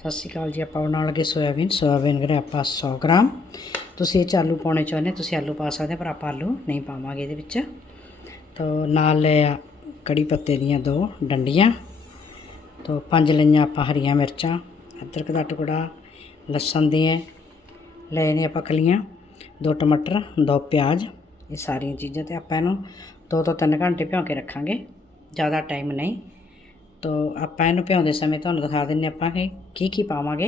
ਸਤਿ ਸ਼੍ਰੀ ਅਕਾਲ ਜੀ, ਆਪਾਂ ਬਣਾਉਣ ਲੱਗੇ ਸੋਇਆਬੀਨ। ਸੋਇਆਬੀਨ ਕਰੇ ਆਪਾਂ 100 ਗ੍ਰਾਮ। ਤੁਸੀਂ ਇਹ 'ਚ ਆਲੂ ਪਾਉਣੇ ਚਾਹੁੰਦੇ, ਤੁਸੀਂ ਆਲੂ ਪਾ ਸਕਦੇ ਪਰ ਆਪਾਂ ਆਲੂ ਨਹੀਂ ਪਾਵਾਂਗੇ ਇਹਦੇ ਵਿੱਚ। ਤੋ ਨਾਲ ਲਿਆ ਕੜੀ ਪੱਤੇ ਦੀਆਂ ਦੋ ਡੰਡੀਆਂ। ਤੋਂ ਪੰਜ ਲਈਆਂ ਆਪਾਂ ਹਰੀਆਂ ਮਿਰਚਾਂ, ਅਦਰਕ ਦਾ ਟੁਕੜਾ, ਲਸਣ ਦੀਆਂ, ਲੈ ਨੇ ਆਪਾਂ ਕਲੀਆਂ, ਦੋ ਟਮਾਟਰ, ਦੋ ਪਿਆਜ਼। ਇਹ ਸਾਰੀਆਂ ਚੀਜ਼ਾਂ ਤੇ ਆਪਾਂ ਇਹਨੂੰ ਦੋ ਤੋਂ ਤਿੰਨ ਘੰਟੇ ਭਿਉਂ ਕੇ ਰੱਖਾਂਗੇ। ਜ਼ਿਆਦਾ ਟਾਈਮ ਨਹੀਂ। ਤੋ ਆਪਾਂ ਇਹਨੂੰ ਭਿਉਂਦੇ ਸਮੇਂ ਤੁਹਾਨੂੰ ਦਿਖਾ ਦਿੰਨੇ ਆਪਾਂ ਕਿ ਕੀ ਕੀ ਪਾਵਾਂਗੇ।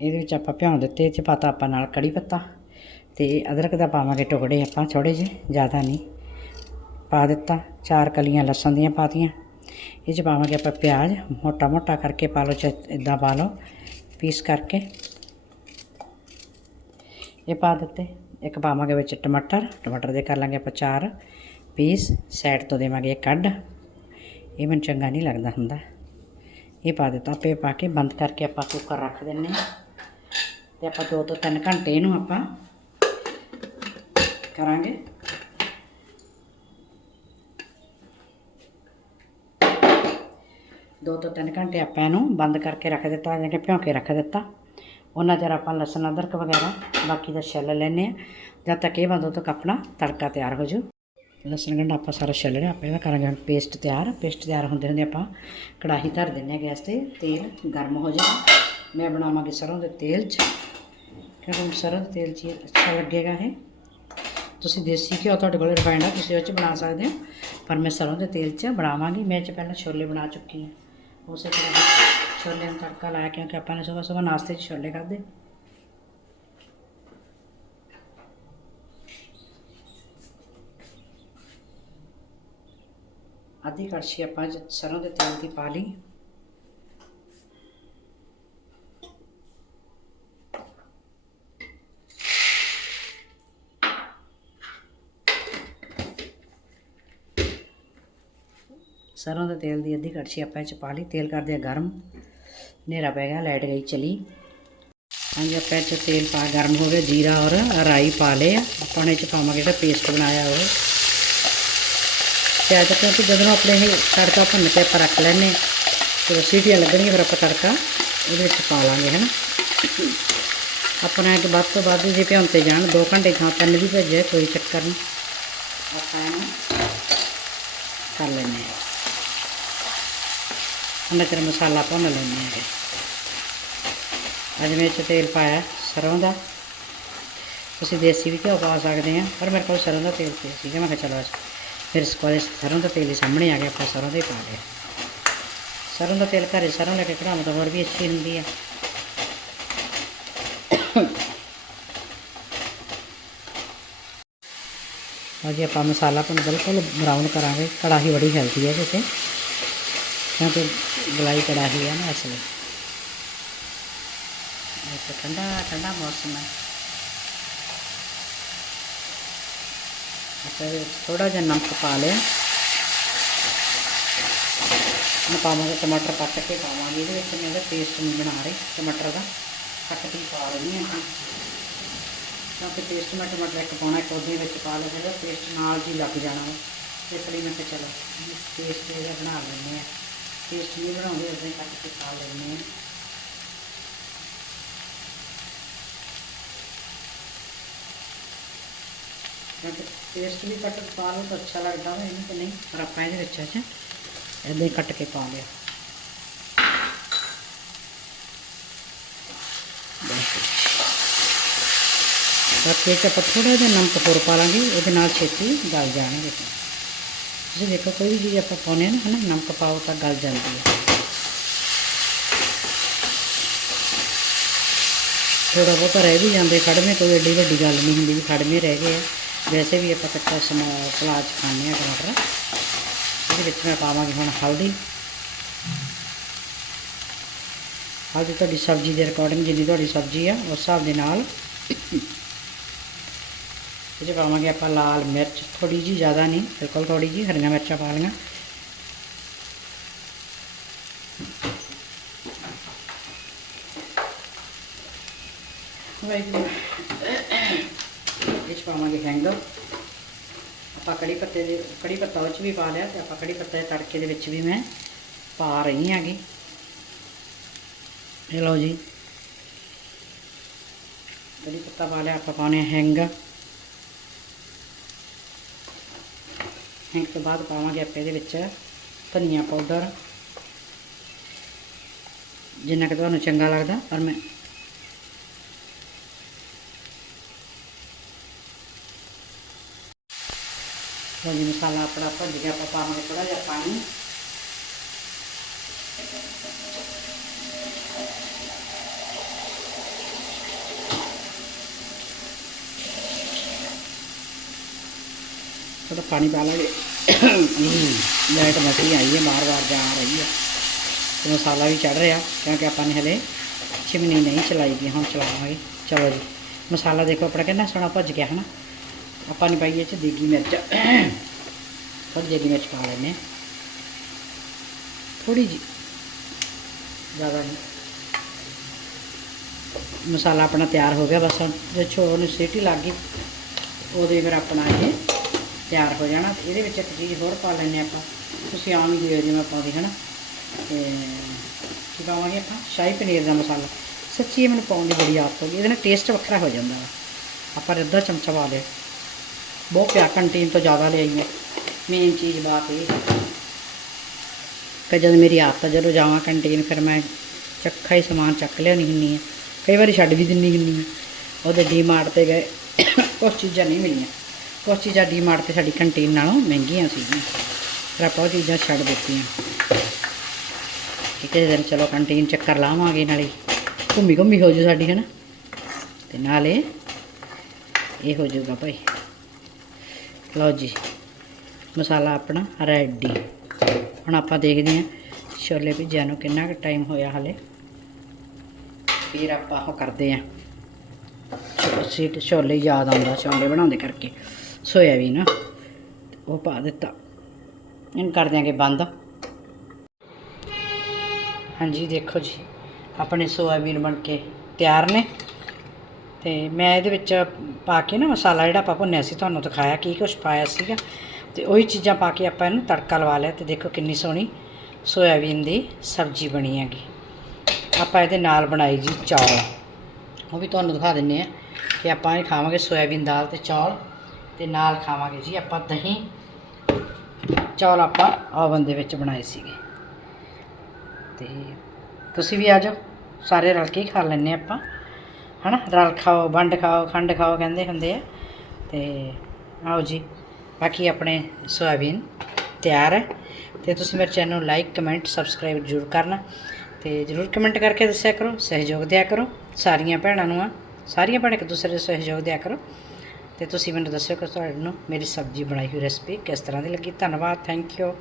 ਇਹਦੇ ਵਿੱਚ ਆਪਾਂ ਭਿਉਂ ਦਿੱਤੇ ਇਹ 'ਚ ਪਾਤਾ ਆਪਾਂ ਨਾਲ ਕੜੀ ਪੱਤਾ ਤੇ ਅਦਰਕ ਦਾ ਪਾਵਾਂਗੇ ਟੁਕੜੇ ਆਪਾਂ ਥੋੜੇ ਜਿਹੇ, ਜ਼ਿਆਦਾ ਨਹੀਂ। ਪਾ ਦਿੱਤਾ, ਚਾਰ ਕਲੀਆਂ ਲਸਣ ਦੀਆਂ ਪਾਤੀਆਂ ਇਹ 'ਚ ਪਾਵਾਂਗੇ ਆਪਾਂ ਪਿਆਜ਼, ਮੋਟਾ ਮੋਟਾ ਕਰਕੇ ਪਾ ਲਓ, ਚਾਹੇ ਇਦਾਂ ਪਾ ਲਓ, ਪੀਸ ਕਰਕੇ। ਇਹ ਪਾ ਦਿੱਤੇ, ਇੱਕ ਪਾਵਾਂਗੇ ਵਿੱਚ ਟਮਾਟਰ ਟਮਾਟਰ ਦੇ ਕਰ ਲਾਂਗੇ ਆਪਾਂ ਚਾਰ ਪੀਸ ਸਾਈਡ ਤੋਂ ਦੇਵਾਂਗੇ ਕੱਢ ਇਹ ਮੈਨੂੰ ਚੰਗਾ ਨਹੀਂ ਲੱਗਦਾ ਹੁੰਦਾ। ਇਹ ਪਾ ਦਿੱਤਾ ਪੇ ਪਾ ਕੇ ਬੰਦ ਕਰਕੇ ਆਪਾਂ ਕੁੱਕਰ ਰੱਖ ਦਿੰਨੇ ਹਾਂ। ਤੇ ਆਪਾਂ ਦੋ ਤੋਂ ਤਿੰਨ ਘੰਟੇ ਇਹਨੂੰ ਆਪਾਂ ਕਰਾਂਗੇ। ਦੋ ਤੋਂ ਤਿੰਨ ਘੰਟੇ ਆਪਾਂ ਇਹਨੂੰ ਬੰਦ ਕਰਕੇ ਰੱਖ ਦਿੱਤਾ ਜਾਂ ਕਿ ਭਿਉਂ ਕੇ ਰੱਖ ਦਿੱਤਾ। ਉਹਨਾਂ ਚਿਰ ਆਪਾਂ ਲਸਣ, ਅਦਰਕ ਵਗੈਰਾ, ਬਾਕੀ ਦਾ ਛਿੱਲ ਲੈਨੇ ਆ ਜਦ ਤੱਕ ਇਹ ਬੰਦ ਉਦੋਂ ਤੱਕ ਆਪਣਾ ਤੜਕਾ ਤਿਆਰ ਹੋ ਜੂ ਲਸਣ ਗੰਢਾ ਆਪਾਂ ਸਾਰਾ ਛਿੱਲ ਲਿਆ ਆਪਾਂ ਇਹਦਾ ਕਰਾਂਗੇ ਪੇਸਟ ਤਿਆਰ। ਪੇਸਟ ਤਿਆਰ ਹੁੰਦੇ ਹੁੰਦੇ ਆਪਾਂ ਕੜਾਹੀ ਧਰ ਦਿੰਨੇ ਆ ਗੈਸ ਤੇ, ਤੇਲ ਗਰਮ ਹੋ ਜਾਏ ਮੈਂ ਬਣਾਵਾਂਗੀ ਸਰੋਂ ਦੇ ਤੇਲ 'ਚ। ਕਿਉਂਕਿ ਸਰੋਂ ਦੇ ਤੇਲ 'ਚ ਹੀ ਅੱਛਾ ਲੱਗੇਗਾ ਇਹ। ਤੁਸੀਂ ਦੇਸੀ ਘਿਓ ਤੁਹਾਡੇ ਕੋਲ ਰਿਫਾਈਂਡ ਆ, ਤੁਸੀਂ ਉਹ 'ਚ ਬਣਾ ਸਕਦੇ ਹੋ। ਪਰ ਮੈਂ ਸਰੋਂ ਦੇ ਤੇਲ 'ਚ ਬਣਾਵਾਂਗੀ। ਮੈਂ 'ਚ ਪਹਿਲਾਂ ਛੋਲੇ ਬਣਾ ਚੁੱਕੀ ਹਾਂ। ਉਸੇ ਤਰ੍ਹਾਂ ਛੋਲੇ ਨੂੰ ਤੜਕਾ ਲਾਇਆ, ਕਿਉਂਕਿ ਆਪਾਂ ਨੇ ਸਵੇਰ ਸਵੇਰ ਨਾਸ਼ਤੇ 'ਚ ਛੋਲੇ ਖਾਦੇ ਅੱਧੀ ਕੜਛੀ ਆਪਾਂ ਜ- ਸਰੋਂ ਦੇ ਤੇਲ ਦੀ ਪਾ ਲਈ। ਸਰੋਂ ਦੇ ਤੇਲ ਦੀ ਅੱਧੀ ਕੜਛੀ ਆਪਾਂ 'ਚ ਪਾ ਲਈ। ਤੇਲ ਕਰਦੇ ਆ ਗਰਮ। ਹਨੇਰਾ ਪੈ ਗਿਆ, ਲਾਈਟ ਗਈ, ਚਲੀ। ਹਾਂਜੀ, ਆਪਾਂ 'ਚ ਤੇਲ ਪਾ ਗਰਮ ਹੋ ਗਿਆ, ਜੀਰਾ ਔਰ ਰਾਈ ਪਾ ਲਿਆ ਆਪਾਂ ਨੇ 'ਚ ਪਾਵਾਂਗੇ ਜਿਹੜਾ ਪੇਸਟ ਬਣਾਇਆ ਉਹ ਪਿਆਜ਼ ਕਿਉਂਕਿ ਜਦੋਂ ਆਪਣੇ ਇਹ ਤੜਕਾ ਭੁੰਨ ਕੇ ਆਪਾਂ ਰੱਖ ਲੈਨੇ ਜਦੋਂ ਸੀਟੀਆਂ ਲੱਗਣਗੀਆਂ, ਫਿਰ ਆਪਾਂ ਤੜਕਾ ਇਹਦੇ ਵਿੱਚ ਪਾ ਲਾਂਗੇ ਹਨਾ ਆਪਣਾ ਕਿ ਵੱਧ ਤੋਂ ਵੱਧ ਜੇ ਭਿਉਂਤੇ ਜਾਣ 2 ਘੰਟੇ ਥਾਂ ਤਿੰਨ ਵੀ ਭੇਜੇ, ਕੋਈ ਚੱਕਰ ਨਹੀਂ। ਆਪਾਂ ਇਹਨੂੰ ਕਰ ਲੈਨੇ ਹਾਂ। ਉਹਨਾਂ ਚਿਰ ਮਸਾਲਾ ਭੁੰਨ ਲੈਂਦੇ ਹਾਂ ਅੱਜ ਮੈਂ 'ਚ ਤੇਲ ਪਾਇਆ ਸਰੋਂ ਦਾ। ਤੁਸੀਂ ਦੇਸੀ ਵੀ ਘਿਓ ਪਾ ਸਕਦੇ ਆ ਪਰ ਮੇਰੇ ਕੋਲ ਸਰੋਂ ਦਾ ਤੇਲ ਪਿਆ ਸੀਗਾ ਮੈਂ ਕਿਹਾ ਚਲੋ ਫਿਰ ਇਸ ਕੋਲ ਸਰੋਂ ਦਾ ਤੇਲ ਹੀ ਸਾਹਮਣੇ ਆ ਗਿਆ, ਆਪਾਂ ਸਰੋਂ ਦਾ ਹੀ ਪਾ ਲਿਆ। ਸਰੋਂ ਦਾ ਤੇਲ ਘਰੇ ਸਰੋਂ ਲੈ ਕੇ ਕਢਾਉਣ ਤਾਂ ਹੋਰ ਵੀ ਅੱਛੀ ਹੁੰਦੀ ਆ। ਅਜੇ ਆਪਾਂ ਮਸਾਲਾ ਨੂੰ ਬਿਲਕੁਲ ਬਰਾਊਨ ਕਰਾਂਗੇ। ਕੜਾਹੀ ਬੜੀ ਹੈਲਦੀ ਹੈ ਕਿਤੇ ਕਿਉਂਕਿ ਗਲਾਈ ਕੜਾਹੀ ਹੈ ਨਾ ਇਸ ਲਈ। ਠੰਡਾ ਠੰਡਾ ਮੌਸਮ ਹੈ ਆਪਾਂ ਥੋੜਾ ਜਿਹਾ ਨਮਕ ਪਾ ਲਿਆ। ਮੈਂ ਪਾਵਾਂਗੇ ਟਮਾਟਰ ਕੱਟ ਕੇ ਪਾਵਾਂਗੇ। ਇਹਦੇ ਵਿੱਚ ਮੈਂ ਇਹਦਾ ਪੇਸਟ ਨਹੀਂ ਬਣਾ ਰਹੀ ਟਮਾਟਰ ਦਾ। ਕੱਟ ਕੇ ਪਾ ਰਹੀ ਹਾਂ ਕਿਉਂਕਿ ਪੇਸਟ ਮੈਂ ਟਮਾਟਰ ਇੱਕ ਪਾਉਣਾ, ਇੱਕ ਉਹਦੇ ਵਿੱਚ ਪਾ ਲਿਆ ਜਿਹੜਾ ਪੇਸਟ ਨਾਲ ਜੀ ਲੱਗ ਜਾਣਾ ਵਾ। ਇਸ ਲਈ ਮੈਂ ਕਿਹਾ ਚਲੋ ਪੇਸਟ ਇਹਦਾ ਬਣਾ ਲੈਂਦੇ ਆ ਪੇਸਟ ਨਹੀਂ ਬਣਾਉਂਦੇ ਉਦਾਂ ਕੱਟ ਕੇ ਪਾ ਲੈਂਦੇ ਆ ਕਿਉਂਕਿ ਪੇਸਟ ਵੀ ਕੱਟ ਕੇ ਪਾ ਲਓ ਤਾਂ ਅੱਛਾ ਲੱਗਦਾ ਵਾ, ਇਹਨੂੰ ਕਿ ਨਹੀਂ? ਪਰ ਆਪਾਂ ਇਹਦੇ ਵਿੱਚ ਅੱਜ ਇੱਦਾਂ ਹੀ ਕੱਟ ਕੇ ਪਾ ਲਿਆ। ਬਾਕੀ ਇਹ ਆਪਾਂ ਥੋੜਾ ਜਿਹਾ ਨਮਕ ਹੋਰ ਪਾ ਲਾਂਗੇ, ਇਹਦੇ ਨਾਲ ਛੇਤੀ ਗਲ ਜਾਣਗੇ। ਤੁਸੀਂ ਦੇਖੋ, ਕੋਈ ਵੀ ਚੀਜ਼ ਆਪਾਂ ਪਾਉਂਦੇ ਹਾਂ ਨਾ, ਹਨਾ, ਨਮਕ ਪਾਓ ਤਾਂ ਗਲ ਜਾਂਦੀ ਹੈ। ਥੋੜਾ ਬਹੁਤਾ ਰਹਿ ਵੀ ਜਾਂਦੇ ਖੜਵੇਂ ਕੋਈ ਏਡੀ ਵੱਡੀ ਗੱਲ ਨਹੀਂ ਹੁੰਦੀ ਵੀ ਖੜਵੇਂ ਰਹਿ ਗਏ ਆ। ਵੈਸੇ ਵੀ ਆਪਾਂ ਕੱਚਾ ਸਮਾ, ਸਲਾਦ 'ਚ ਖਾਂਦੇ ਆ ਟਮਾਟਰ। ਇਹਦੇ ਵਿੱਚ ਮੈਂ ਪਾਵਾਂਗੀ ਹੁਣ ਹਲਦੀ। ਹਲਦੀ ਤੁਹਾਡੀ ਸਬਜ਼ੀ ਦੇ ਅਕੋਰਡਿੰਗ ਜਿੰਨੀ ਤੁਹਾਡੀ ਸਬਜ਼ੀ ਆ, ਉਸ ਹਿਸਾਬ ਦੇ ਨਾਲ ਇਹ 'ਚ ਪਾਵਾਂਗੇ ਆਪਾਂ ਲਾਲ ਮਿਰਚ। ਥੋੜੀ ਜੀ ਜ਼ਿਆਦਾ ਨਹੀਂ, ਬਿਲਕੁਲ ਥੋੜੀ ਜੀ ਹਰੀਆਂ ਮਿਰਚਾਂ ਪਾ ਲਈਆਂ। ਵਾਹਿਗੁਰੂ। ਇਹ ਪਾਵਾਂਗੇ ਹੈਂਗ ਆਪਾਂ ਕੜੀ ਪੱਤੇ ਦੇ ਕੜੀ ਪੱਤਾ ਉਹ ਵੀ ਪਾ ਲਿਆ ਤੇ ਆਪਾਂ ਕੜੀ ਪੱਤੇ ਦੇ ਤੜਕੇ ਦੇ ਵਿੱਚ ਵੀ ਮੈਂ ਪਾ ਰਹੀ ਹੈਗੀ। ਇਹ ਲਓ ਜੀ। ਕੜੀ ਪੱਤਾ ਪਾ ਲਿਆ, ਆਪਾਂ ਪਾਉਣੇ ਹਿੰਗ ਹਿੰਗ ਤੋਂ ਬਾਅਦ ਪਾਵਾਂਗੇ ਆਪਾਂ ਇਹਦੇ ਵਿੱਚ ਧਨੀਆ ਪਾਊਡਰ। ਜਿੰਨਾ ਕਿ ਤੁਹਾਨੂੰ ਚੰਗਾ ਲੱਗਦਾ, ਪਰ ਮੈਂ ਲੋ ਜੀ ਮਸਾਲਾ ਆਪਣਾ ਭੱਜ ਗਿਆ, ਆਪਾਂ ਪਾਵਾਂਗੇ ਥੋੜਾ ਜਿਹਾ ਪਾਣੀ। ਥੋੜਾ ਪਾਣੀ ਪਾ ਲਾਂਗੇ। ਲਾਈਟ ਮਸਲੀ ਆਈ ਹੈ ਮਾਰ-ਵਾਰ ਜਾ ਰਹੀ ਹੈ। ਤੇ ਮਸਾਲਾ ਵੀ ਚੜ ਰਿਹਾ, ਕਿਉਂਕਿ ਆਪਾਂ ਨੇ ਹਲੇ ਚਿਮਨੀ ਨਹੀਂ ਚਲਾਈ ਗਈ ਹੁਣ ਚਲਾਵਾਂਗੇ। ਚਲੋ ਜੀ, ਮਸਾਲਾ ਦੇਖੋ ਆਪਣਾ ਕਿੰਨਾ ਸੋਹਣਾ ਭੱਜ ਗਿਆ ਹੈ ਨਾ ਆਪਾਂ ਨੇ ਪਾਈ ਚ ਦੇਗੀ ਮਿਰਚ। ਥੋੜੀ ਜਿਹੀ ਮਿਰਚ ਪਾ ਲੈਨੇ ਥੋੜੀ ਜੀ ਜ਼ਿਆਦਾ ਨਹੀਂ। ਮਸਾਲਾ ਆਪਣਾ ਤਿਆਰ ਹੋ ਗਿਆ ਬਸ ਜੇ ਛੋਰ ਨੂੰ ਸੀਟੀ ਲੱਗ ਗਈ, ਉਹਦੇ ਫਿਰ ਆਪਣਾ ਇਹ ਤਿਆਰ ਹੋ ਜਾਣਾ। ਇਹਦੇ ਵਿੱਚ ਇੱਕ ਚੀਜ਼ ਹੋਰ ਪਾ ਲੈਨੇ ਆਪਾਂ। ਤੁਸੀਂ ਆਮ ਹੀ ਦੇ ਜਿਵੇਂ ਆਪਾਂ ਦੇ, ਹਨਾ? ਤੇ ਕੀ ਪਾਵਾਂਗੇ ਆਪਾਂ? ਸ਼ਾਹੀ ਪਨੀਰ ਦਾ ਮਸਾਲਾ। ਸੱਚੀ ਮੈਨੂੰ ਪਾਉਣ ਦੀ ਬੜੀ ਆਦਤ ਹੋ ਗਈ। ਇਹਦੇ ਨਾਲ ਟੇਸਟ ਵੱਖਰਾ ਹੋ ਜਾਂਦਾ ਆਪਾਂ ਅੱਧਾ ਚਮਚਾ ਪਾ ਲਿਆ। ਬਹੁਤ ਪਿਆ ਕੰਟੀਨ ਤੋਂ ਜ਼ਿਆਦਾ ਲਿਆਈ ਮੈਂ ਮੇਨ ਚੀਜ਼ ਬਾਤ ਇਹ ਕਿ ਜਦ ਮੇਰੀ ਆਦਤ ਜਦੋਂ ਜਾਵਾਂ ਕੰਟੀਨ ਫਿਰ ਮੈਂ ਚੱਖਾ ਹੀ ਸਮਾਨ ਚੱਕ ਲਿਆਉਣੀ ਹੁੰਦੀ ਹੈ। ਕਈ ਵਾਰੀ ਛੱਡ ਵੀ ਦਿੰਨੀ ਹੁੰਦੀ ਹਾਂ। ਉਹਦੇ ਡੀਮਾਰਟ ਤੇ ਗਏ, ਕੁਛ ਚੀਜ਼ਾਂ ਨਹੀਂ ਮਿਲੀਆਂ। ਕੁਛ ਚੀਜ਼ਾਂ ਡੀਮਾਰਟ ਤੇ ਸਾਡੀ ਕੰਟੀਨ ਨਾਲੋਂ ਮਹਿੰਗੀਆਂ ਸੀਗੀਆਂ। ਫਿਰ ਆਪਾਂ ਉਹ ਚੀਜ਼ਾਂ ਛੱਡ ਦਿੱਤੀਆਂ। ਕਿਤੇ ਦਿਨ ਚਲੋ ਕੰਟੀਨ ਚੱਕਰ ਲਾਵਾਂਗੇ, ਨਾਲੇ ਘੁੰਮੀ ਘੁੰਮੀ ਹੋ ਜੂ ਸਾਡੀ ਹੈ ਨਾ ਤੇ ਨਾਲੇ ਇਹ ਹੋ ਜਾਊਗਾ ਭਾਈ। ਲਓ ਜੀ, ਮਸਾਲਾ ਆਪਣਾ ਰੈਡੀ ਹੁਣ ਆਪਾਂ ਦੇਖਦੇ ਹਾਂ ਛੋਲੇ ਭਿੱਜਿਆਂ ਨੂੰ ਕਿੰਨਾ ਕੁ ਟਾਈਮ ਹੋਇਆ ਹਲੇ। ਫਿਰ ਆਪਾਂ ਉਹ ਕਰਦੇ ਹਾਂ। ਸੀਟ ਛੋਲੇ ਯਾਦ ਆਉਂਦਾ ਛੋਲੇ ਬਣਾਉਂਦੇ ਕਰਕੇ। ਸੋਇਆਬੀਨ ਉਹ ਪਾ ਦਿੱਤਾ। ਇਹਨੂੰ ਕਰ ਦਿਆਂਗੇ ਬੰਦ। ਹਾਂਜੀ, ਦੇਖੋ ਜੀ, ਆਪਣੇ ਸੋਇਆਬੀਨ ਬਣ ਕੇ ਤਿਆਰ ਨੇ। ਤੇ ਮੈਂ ਇਹਦੇ ਵਿੱਚ ਪਾ ਕੇ ਨਾ ਮਸਾਲਾ ਜਿਹੜਾ ਆਪਾਂ ਭੁੰਨਿਆ ਸੀ ਤੁਹਾਨੂੰ ਦਿਖਾਇਆ ਕੀ ਕੁਝ ਪਾਇਆ ਸੀਗਾ। ਤੇ ਉਹੀ ਚੀਜ਼ਾਂ ਪਾ ਕੇ ਆਪਾਂ ਇਹਨੂੰ ਤੜਕਾ ਲਵਾ ਲਿਆ ਤੇ ਦੇਖੋ ਕਿੰਨੀ ਸੋਹਣੀ ਸੋਇਆਬੀਨ ਦੀ ਸਬਜ਼ੀ ਬਣੀ ਹੈਗੀ। ਆਪਾਂ ਇਹਦੇ ਨਾਲ ਬਣਾਈ ਜੀ ਚੌਲ। ਉਹ ਵੀ ਤੁਹਾਨੂੰ ਦਿਖਾ ਦਿੰਨੇ ਆ ਕਿ ਆਪਾਂ ਇਹ ਖਾਵਾਂਗੇ ਸੋਇਆਬੀਨ ਦਾਲ ਤੇ ਚੌਲ ਤੇ ਨਾਲ ਖਾਵਾਂਗੇ ਜੀ ਆਪਾਂ ਦਹੀਂ। ਚੌਲ ਆਪਾਂ ਓਵਨ ਦੇ ਵਿੱਚ ਬਣਾਏ ਸੀਗੇ। ਤੇ ਤੁਸੀਂ ਵੀ ਆ ਜਾਓ, ਸਾਰੇ ਰਲ ਕੇ ਹੀ ਖਾ ਲੈਣੇ ਆਪਾਂ। ਹਨਾ? ਰਲ ਖਾਓ, ਵੰਡ ਖਾਓ, ਖੰਡ ਖਾਓ ਕਹਿੰਦੇ ਹੁੰਦੇ ਆ। ਤੇ ਆਓ ਜੀ, ਬਾਕੀ ਆਪਣੇ ਸੋਇਆਬੀਨ ਤਿਆਰ ਹੈ। ਤੇ ਤੁਸੀਂ ਮੇਰੇ ਚੈਨਲ ਨੂੰ ਲਾਈਕ ਕਮੈਂਟ ਸਬਸਕ੍ਰਾਈਬ ਜ਼ਰੂਰ ਕਰਨਾ। ਤੇ ਜ਼ਰੂਰ ਕਮੈਂਟ ਕਰਕੇ ਦੱਸਿਆ ਕਰੋ, ਸਹਿਯੋਗ ਦਿਆ ਕਰੋ। ਸਾਰੀਆਂ ਭੈਣਾਂ ਨੂੰ ਆ, ਸਾਰੀਆਂ ਭੈਣਾਂ ਇੱਕ ਦੂਸਰੇ ਨੂੰ ਸਹਿਯੋਗ ਦਿਆ ਕਰੋ। ਤੇ ਤੁਸੀਂ ਮੈਨੂੰ ਦੱਸਿਓ ਕਿ ਤੁਹਾਨੂੰ ਮੇਰੀ ਸਬਜ਼ੀ ਬਣਾਈ ਹੋਈ ਰੈਸਪੀ ਕਿਸ ਤਰ੍ਹਾਂ ਦੀ ਲੱਗੀ? ਧੰਨਵਾਦ ਥੈਂਕ ਯੂ